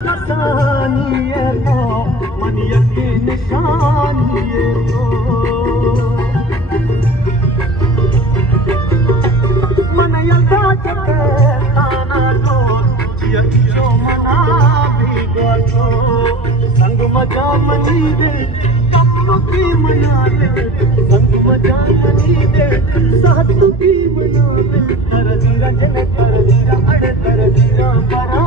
निशानिए तो मन यकीन निशानिए तो मन यल्दा चके ताना तो जियो मना भी गो संग मजा मनी दे कब की मना दे संग मजा मनी दे साथ की मना दे कर दीरा जन कर दीरा अड़ कर दीरा बरा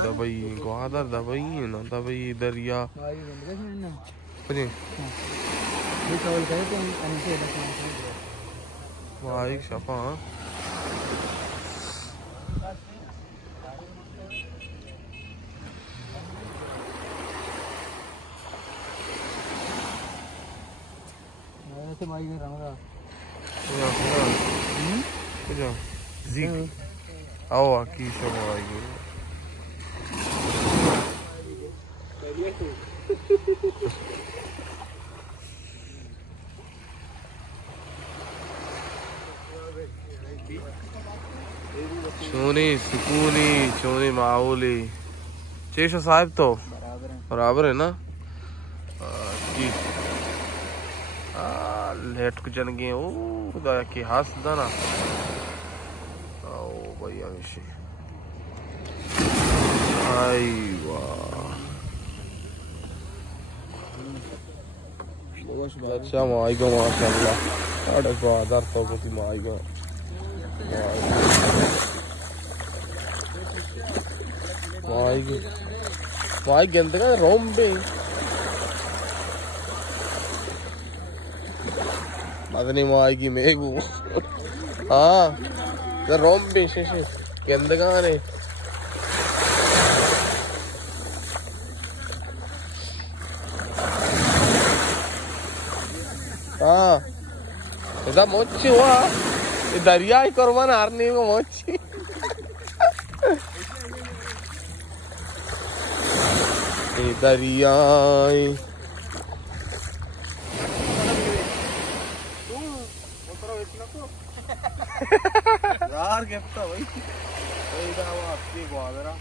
दबाई गुआदर दबाई ना दबाई दरिया भाई शफा आओ aqui chama aí Soni सुकूनी Soni माहौली चेशा साहब तो बराबर है ना लेट को जन गए ओ दया की हास दाना ओ भैया विषय आईवा अच्छा माईगा माशाल्लाह अरे बाजार तो कोई माईगा माई गेंद का रोम्बे मदनी माईगी मेगू हाँ रोम्बे शेषे गेंद का ने हाँ इधर मोची हुआ दरिया ही करवाना हारने को मोची दरिया यार कहता भाई आपकी ग्वादरा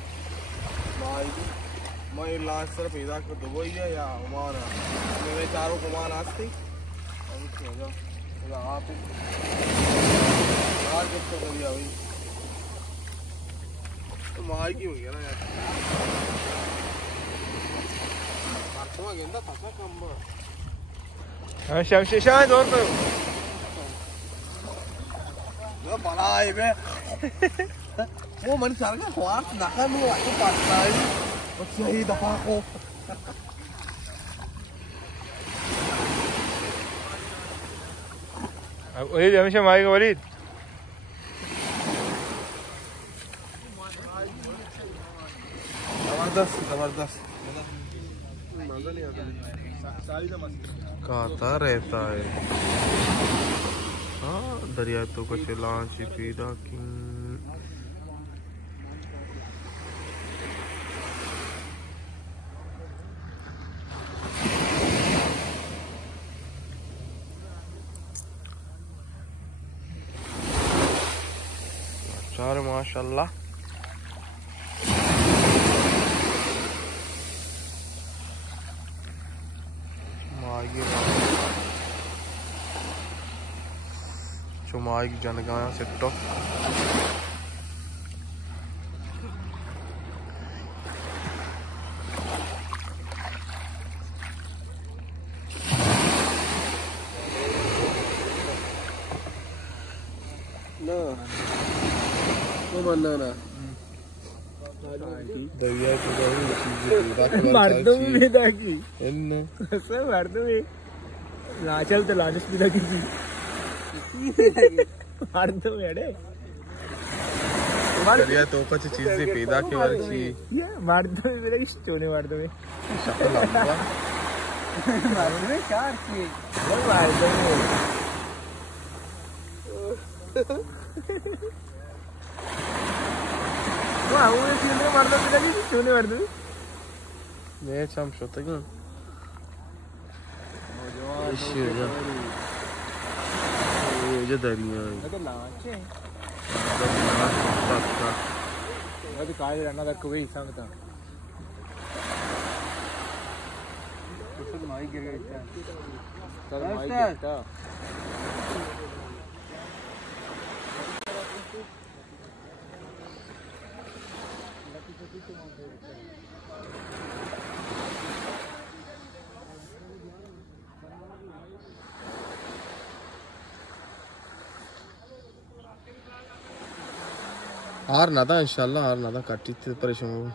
मैं लास्ट तरफ इधर को दुबई है या ओमान मेरे चारों ओमान आते आप यार कहता बढ़िया भाई तो माई की हो गया ना यार गेंदा था कम हाँ शमशेशान जोर पे जो बड़ा है बे वो मन चार का ख्वाब नाका में वाक़ई पाता है और सही दफा को अब वही हमेशा मारेगा वलीद जबरदस्त जबरदस्त कहता रहता है हाँ दरिया तो कुछ लांच पीदा की अच्छा माशाल्लाह Cuma iki jangan setok. No, mana na? दरिया की चीज़ मर्दों में बेदा की इन्हें सब मर्दों में लाचल तो लाचस बेदा की मर्दों में अड़े दरिया तो कुछ चीज़ें पैदा की वाली ये मर्दों में बेदा की चोने मर्दों में शक्ल लंबा मर्दों में कार की वो मर्दों में वाह वो ये चीज़ में मर्दों बेदा की चोने मर्दों मैं शाम शोते क्यों इश्यू जा ये जो दरिया है ಅದು ಕಾಯಿ ಅನ್ನೋದಕ್ಕೆ ಹೋಗಿ सांगता माई गिर गई क्या चल माई गिरता आर ना था इंशाल्लाह आर ना था काटी थी परेशान हो